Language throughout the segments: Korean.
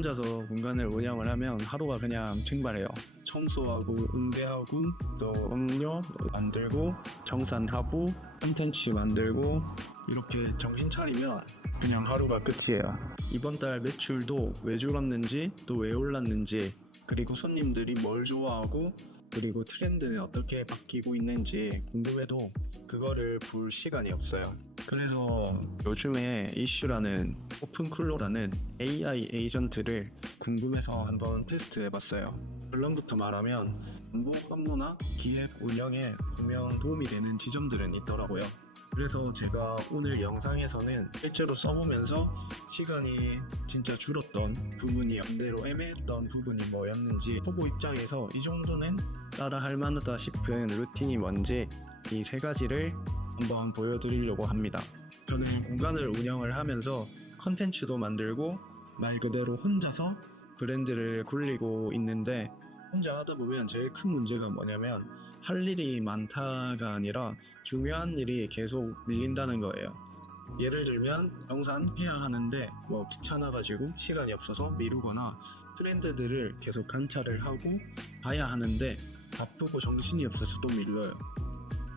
혼자서 공간을 운영을 하면 하루가 그냥 증발해요. 청소하고 응대하고 또 음료 만들고 정산하고 콘텐츠 만들고 이렇게 정신 차리면 그냥 하루가 끝이에요. 이번 달 매출도 왜 줄었는지 또 왜 올랐는지 그리고 손님들이 뭘 좋아하고 그리고 트렌드는 어떻게 바뀌고 있는지 궁금해도 그거를 볼 시간이 없어요. 그래서 요즘에 이슈라는 오픈클로라는 AI 에이전트를 궁금해서 한번 테스트해봤어요. 결론부터 말하면 정보 업무나 기획 운영에 분명 도움이 되는 지점들은 있더라고요. 그래서 제가 오늘 영상에서는 실제로 써보면서 시간이 진짜 줄었던 부분이 연대로 애매했던 부분이 뭐였는지 초보 입장에서 이 정도는 따라 할 만하다 싶은 루틴이 뭔지 이 세 가지를 한번 보여드리려고 합니다. 저는 공간을 운영을 하면서 컨텐츠도 만들고 말 그대로 혼자서 브랜드를 굴리고 있는데 혼자 하다 보면 제일 큰 문제가 뭐냐면 할 일이 많다가 아니라 중요한 일이 계속 밀린다는 거예요. 예를 들면 영상 해야 하는데 귀찮아가지고 시간이 없어서 미루거나 트렌드들을 계속 관찰을 하고 봐야 하는데 바쁘고 정신이 없어서 또 밀려요.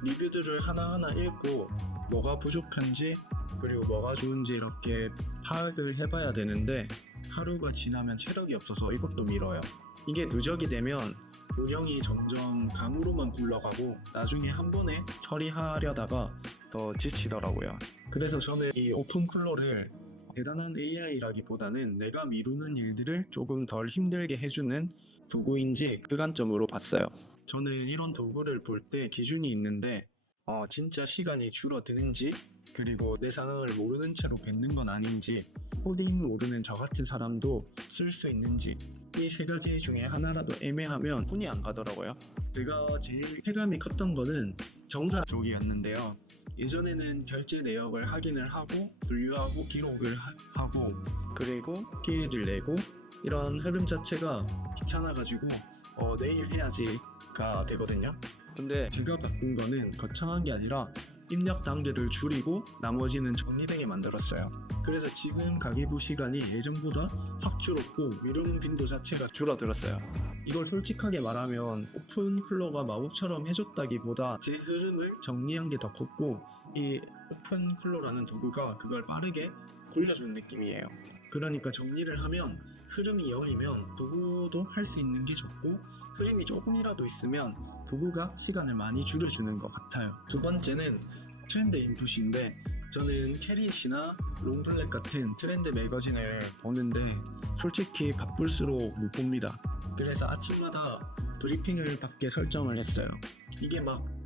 리뷰들을 하나하나 읽고 뭐가 부족한지 그리고 뭐가 좋은지 이렇게 파악을 해봐야 되는데 하루가 지나면 체력이 없어서 이것도 미뤄요. 이게 누적이 되면 운영이 점점 감으로만 굴러가고 나중에 한 번에 처리하려다가 더 지치더라고요. 그래서 저는 이 오픈클로를 대단한 AI라기보다는 내가 미루는 일들을 조금 덜 힘들게 해주는 도구인지 그 관점으로 봤어요. 저는 이런 도구를 볼 때 기준이 있는데 진짜 시간이 줄어드는지 그리고 내 상황을 모르는 채로 뱉는 건 아닌지 코딩 모르는 저 같은 사람도 쓸 수 있는지 이 세 가지 중에 하나라도 애매하면 손이 안 가더라고요. 제가 제일 체감이 컸던 거는 정사 쪽이었는데요. 예전에는 결제 내역을 확인을 하고 분류하고 기록을 하고 그리고 피해를 내고 이런 흐름 자체가 귀찮아가지고 내일 해야지가 되거든요. 근데 제가 바꾼 거는 거창한 게 아니라 입력 단계를 줄이고 나머지는 정리되게 만들었어요. 그래서 지금 가계부 시간이 예전보다 확 줄었고 미루는 빈도 자체가 줄어들었어요. 이걸 솔직하게 말하면 오픈클로가 마법처럼 해줬다기보다 제 흐름을 정리한 게 더 컸고 이 오픈클로라는 도구가 그걸 빠르게 굴려준 느낌이에요. 그러니까 정리를 하면 흐름이 0이면 도구도 할 수 있는 게 적고 흐름이 조금이라도 있으면 도구가 시간을 많이 줄여주는 것 같아요. 두 번째는 트렌드 인풋인데 저는 캐릿이나 롱블랙 같은 트렌드 매거진을 보는데 솔직히 바쁠수록 못 봅니다. 그래서 아침마다 브리핑을 받게 설정을 했어요. 이게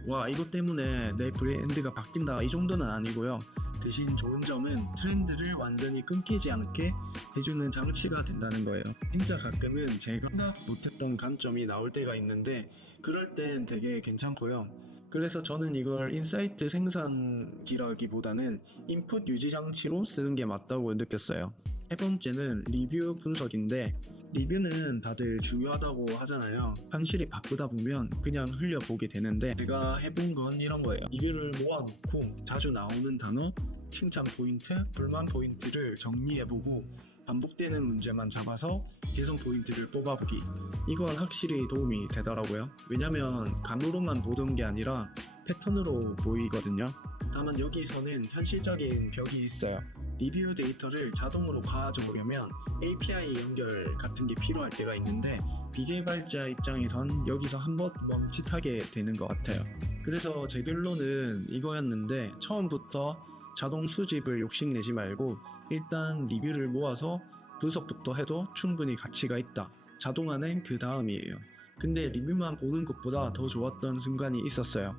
와 이것 때문에 내 브랜드가 바뀐다 이 정도는 아니고요. 대신 좋은 점은 트렌드를 완전히 끊기지 않게 해주는 장치가 된다는 거예요. 진짜 가끔은 제가 생각 못했던 관점이 나올 때가 있는데 그럴 땐 되게 괜찮고요. 그래서 저는 이걸 인사이트 생산기라기보다는 인풋 유지 장치로 쓰는 게 맞다고 느꼈어요. 세 번째는 리뷰 분석인데 리뷰는 다들 중요하다고 하잖아요. 현실이 바쁘다 보면 그냥 흘려보게 되는데 제가 해본 건 이런 거예요. 리뷰를 모아놓고 자주 나오는 단어, 칭찬 포인트, 불만 포인트를 정리해보고 반복되는 문제만 잡아서 개선 포인트를 뽑아보기. 이건 확실히 도움이 되더라고요. 왜냐면 감으로만 보던 게 아니라 패턴으로 보이거든요. 다만 여기서는 현실적인 벽이 있어요. 리뷰 데이터를 자동으로 가져오려면 API 연결 같은 게 필요할 때가 있는데 비개발자 입장에선 여기서 한번 멈칫하게 되는 것 같아요. 그래서 제 결론은 이거였는데 처음부터 자동 수집을 욕심내지 말고 일단 리뷰를 모아서 분석부터 해도 충분히 가치가 있다. 자동화는 그 다음이에요. 근데 리뷰만 보는 것보다 더 좋았던 순간이 있었어요.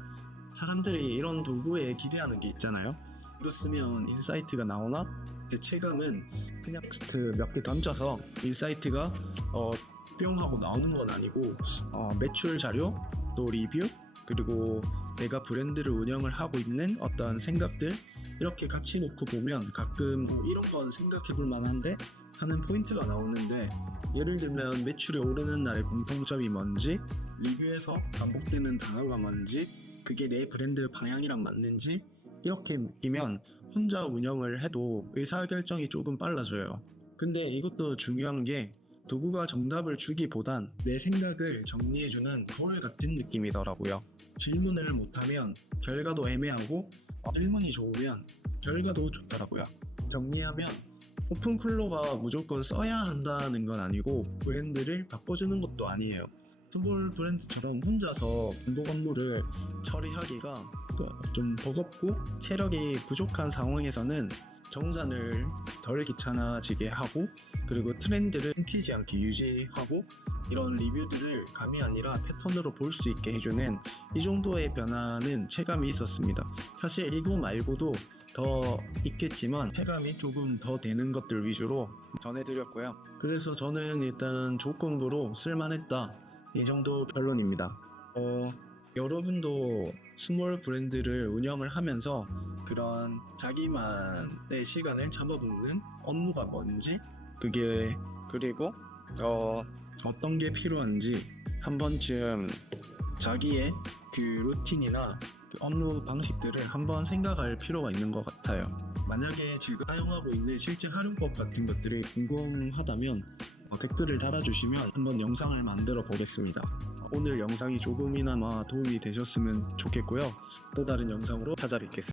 사람들이 이런 도구에 기대하는 게 있잖아요. 이거 쓰면 인사이트가 나오나? 제 체감은 그냥 텍스트 몇 개 던져서 인사이트가 뿅 하고 나오는 건 아니고 매출 자료, 또 리뷰, 그리고 내가 브랜드를 운영을 하고 있는 어떤 생각들 이렇게 같이 놓고 보면 가끔 이런 건 생각해 볼 만한데 하는 포인트가 나오는데 예를 들면 매출이 오르는 날의 공통점이 뭔지 리뷰에서 반복되는 단어가 뭔지 그게 내 브랜드 방향이랑 맞는지 이렇게 느끼면 혼자 운영을 해도 의사결정이 조금 빨라져요. 근데 이것도 중요한 게 도구가 정답을 주기보단 내 생각을 정리해주는 거울 같은 느낌이더라고요. 질문을 못하면 결과도 애매하고 질문이 좋으면 결과도 좋더라고요. 정리하면 오픈클로가 무조건 써야 한다는 건 아니고 브랜드를 바꿔주는 것도 아니에요. 스몰 브랜드처럼 혼자서 공복 업무를 처리하기가 좀 버겁고 체력이 부족한 상황에서는 정산을 덜 귀찮아지게 하고 그리고 트렌드를 끊기지 않게 유지하고 이런 리뷰들을 감이 아니라 패턴으로 볼 수 있게 해주는 이 정도의 변화는 체감이 있었습니다. 사실 이거 말고도 더 있겠지만 체감이 조금 더 되는 것들 위주로 전해드렸고요. 그래서 저는 일단 조건부로 쓸만했다 이 정도 결론입니다. 여러분도 스몰 브랜드를 운영을 하면서 그런 자기만의 시간을 잡아먹는 업무가 뭔지 그게 그리고 어떤 게 필요한지 한 번쯤 자기의 그 루틴이나 그 업무 방식들을 한번 생각할 필요가 있는 것 같아요. 만약에 제가 사용하고 있는 실제 활용법 같은 것들이 궁금하다면 댓글을 달아주시면 한번 영상을 만들어 보겠습니다. 오늘 영상이 조금이나마 도움이 되셨으면 좋겠고요. 또 다른 영상으로 찾아뵙겠습니다.